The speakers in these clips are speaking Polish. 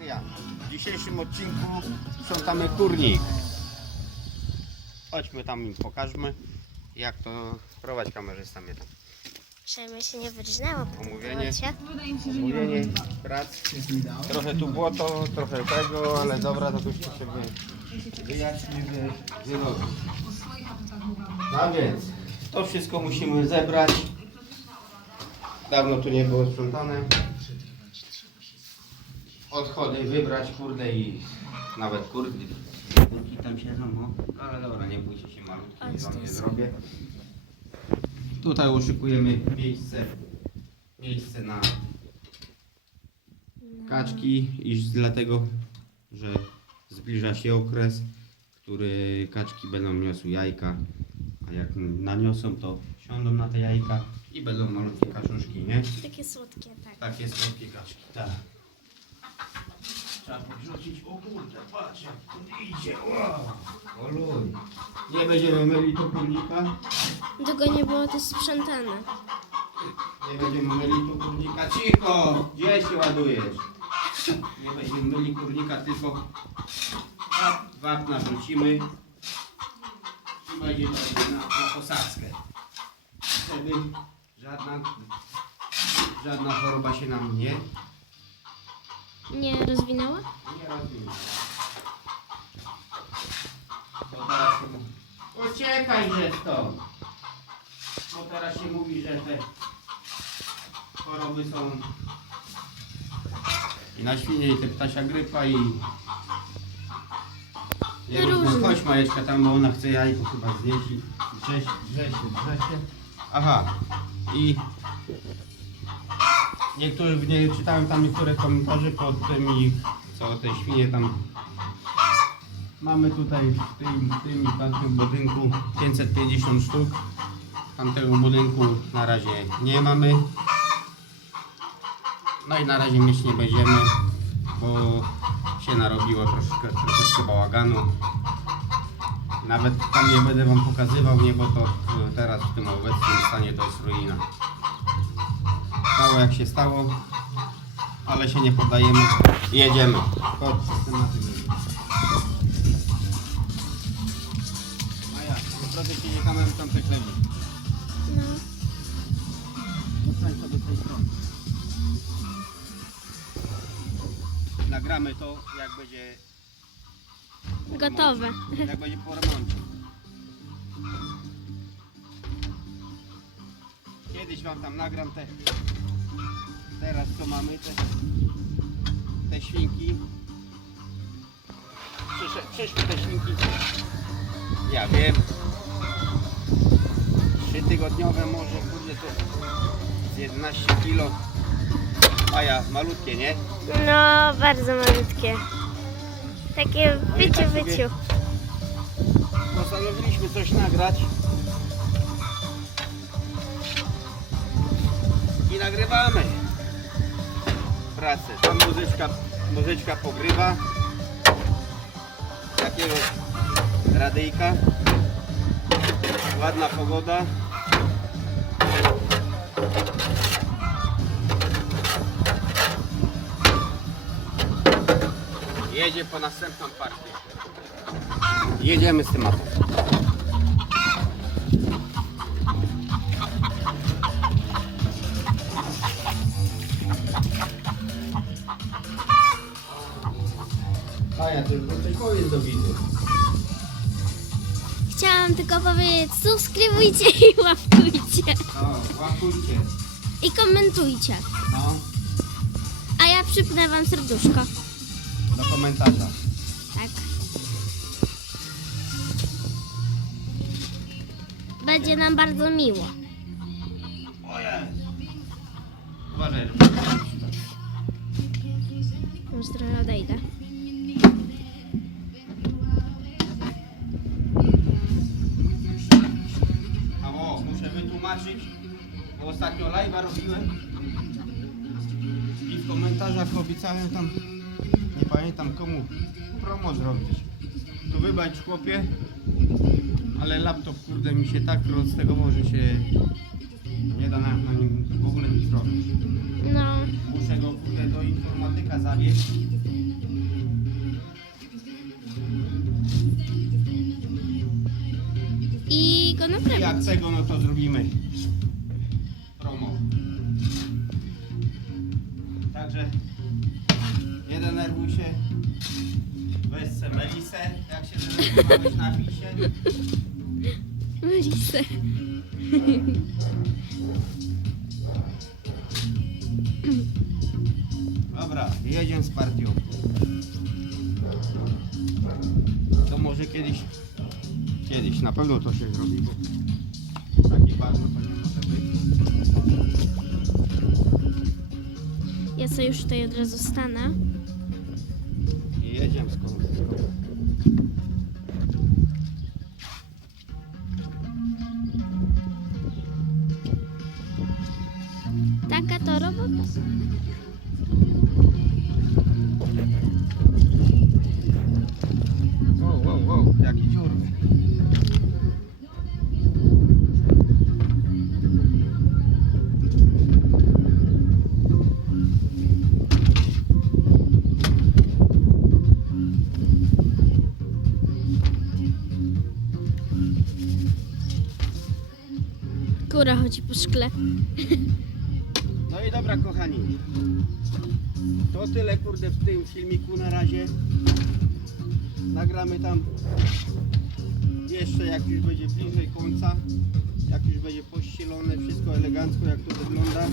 Adrian, w dzisiejszym odcinku sprzątamy kurnik. Chodźmy tam im pokażmy, jak to prowadź kamerzysta mnie tam. Żeby się nie wyrżnęło Omówienie. Omówienie prac. Trochę tu błoto, trochę tego, ale dobra, to tu jeszcze sobie wyjaśnimy. No więc, to wszystko musimy zebrać. Dawno tu nie było sprzątane. Odchody wybrać, kurde i nawet kurde. Kurki tam siedzą, no. Ale dobra, nie bójcie się malutki, nie wam nie zrobię. Tutaj uszykujemy miejsce, miejsce na kaczki i dlatego, że zbliża się okres, który kaczki będą niosły jajka, a jak naniosą to siądą na te jajka i będą malutkie kaczuszki, nie? Takie słodkie, tak. Takie słodkie kaczki, tak. Trzeba podrzucić, o kurde, patrz jak to idzie, wow, o luj. Nie będziemy myli to kurnika, Długo nie było to sprzątane. nie będziemy myli to kurnika, cicho, gdzie się ładujesz? Nie będziemy myli kurnika, tylko wap- wapna rzucimy i będzie to na, na posadzkę. Wtedy żadna, żadna choroba się nam nie Nie rozwinęła? Nie rozumiem. Bo teraz się mówi. Uciekaj stąd. Bo teraz się mówi, że te choroby są i na świnie, i te ptasia grypa i nie Różne. różne. Chodź Majeczka tam, bo ona chce jajko chyba zjeść i drze się, drze się, drze się. Aha. I niektórzy, nie czytałem tam niektóre komentarze pod tymi, co te świnie tam Mamy tutaj w tym, tym i tamtym budynku 550 sztuk. Tamtego budynku na razie nie mamy. No i na razie mieć nie będziemy, bo się narobiło troszkę, troszeczkę bałaganu. Nawet tam nie będę wam pokazywał, nie, bo to e, teraz w tym obecnym stanie to jest ruina. Stało jak się stało, ale się nie poddajemy. Jedziemy. Chodź, systematycznie. Maja, proszę cię nie kamerę tam przeklemi. No. Zostań sobie tej strony. Nagramy to, jak będzie Gotowe. remoncie. Jak będzie po remoncie. Kiedyś wam tam nagram te. Teraz co mamy te, te świnki. Przyszły, przyszły te świnki. Ja wiem. Trzy tygodniowe może, kurde to z 11 kilo. A ja, malutkie, nie? No, bardzo malutkie. Takie No wyciu, tak sobie- wyciu. Postanowiliśmy coś nagrać. I nagrywamy pracę. Tam muzyczka, muzyczka pogrywa. Takiego radyjka. Ładna pogoda. Jedzie po następną partię. Jedziemy z tematem. Maja, ty coś powiedz do widzów. Chciałam tylko powiedzieć, subskrybujcie i łapkujcie. No, łapujcie. I komentujcie. No, A ja przypnę wam serduszko. do komentarza. Tak. Będzie nam bardzo miło. O jest. Uważaj. Już trochę odejdę. Ostatnio live'a robiłem i w komentarzach obiecałem tam, nie pamiętam komu, promo zrobić. To wybacz chłopie, ale laptop kurde mi się tak roztegował, że się Nie da na, na nim w ogóle nic robić. No. Muszę go kurde do informatyka zawieźć. I go I jak naprawić. tego, no to zrobimy Także nie denerwuj się. Weź se Melisę, jak się denerwowałeś na pisie. Lisę. Dobra, jedziemy z partią. To może kiedyś, kiedyś na pewno to się zrobi, bo taki bardzo to nie może być. Ja sobie już tutaj od razu stanę. I jedziemy z Kura chodzi po szkle. No i dobra kochani. To tyle kurde w tym filmiku na razie. Nagramy tam jeszcze jak już będzie bliżej końca. Jak już będzie pościelone, wszystko elegancko jak to wygląda.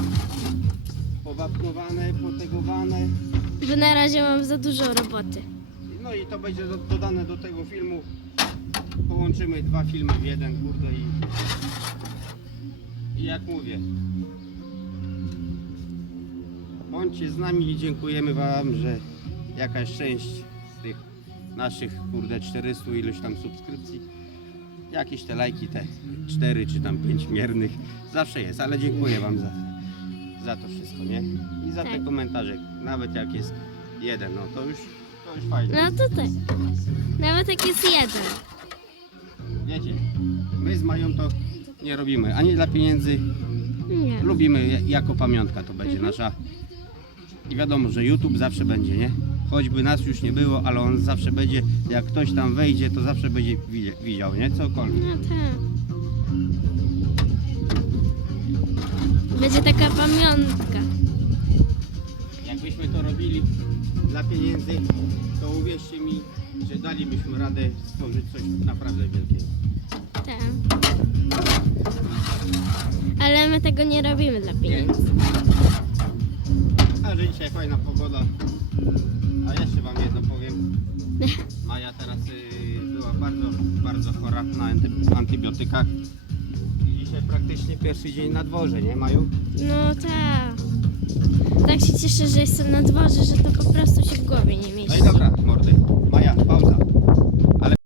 Powapnowane, potegowane. Że na razie mam za dużo roboty. No i to będzie do- dodane do tego filmu. Połączymy dwa filmy w jeden, kurde i, i jak mówię. Bądźcie z nami i dziękujemy Wam, że jakaś część z tych naszych kurde 400 iluś tam subskrypcji, jakieś te lajki, te 4 czy tam 5 miernych, zawsze jest, ale dziękuję Wam za, za to wszystko, nie? I za te Tak. komentarze, nawet jak jest jeden, no to już, to już fajnie. No to tak. Nawet jak jest jeden. Wiecie, my z Mają to nie robimy ani dla pieniędzy, Nie. lubimy jako pamiątka to będzie nasza. I wiadomo, że YouTube zawsze będzie, nie? Choćby nas już nie było, ale on zawsze będzie, jak ktoś tam wejdzie, to zawsze będzie widzie- widział, nie? Cokolwiek. No tak. Będzie taka pamiątka. Jakbyśmy to robili dla pieniędzy, to uwierzcie mi, że dalibyśmy radę stworzyć coś naprawdę wielkiego. Tak. Ale my tego nie robimy dla pieniędzy. A że dzisiaj fajna pogoda. A jeszcze wam jedno powiem. Maja teraz y, była bardzo, bardzo chora na anty, antybiotykach. I dzisiaj praktycznie pierwszy dzień na dworze, nie Maju? No tak. Tak się cieszę, że jestem na dworze, że to po prostu się w głowie nie No mieści. i dobra, mordy.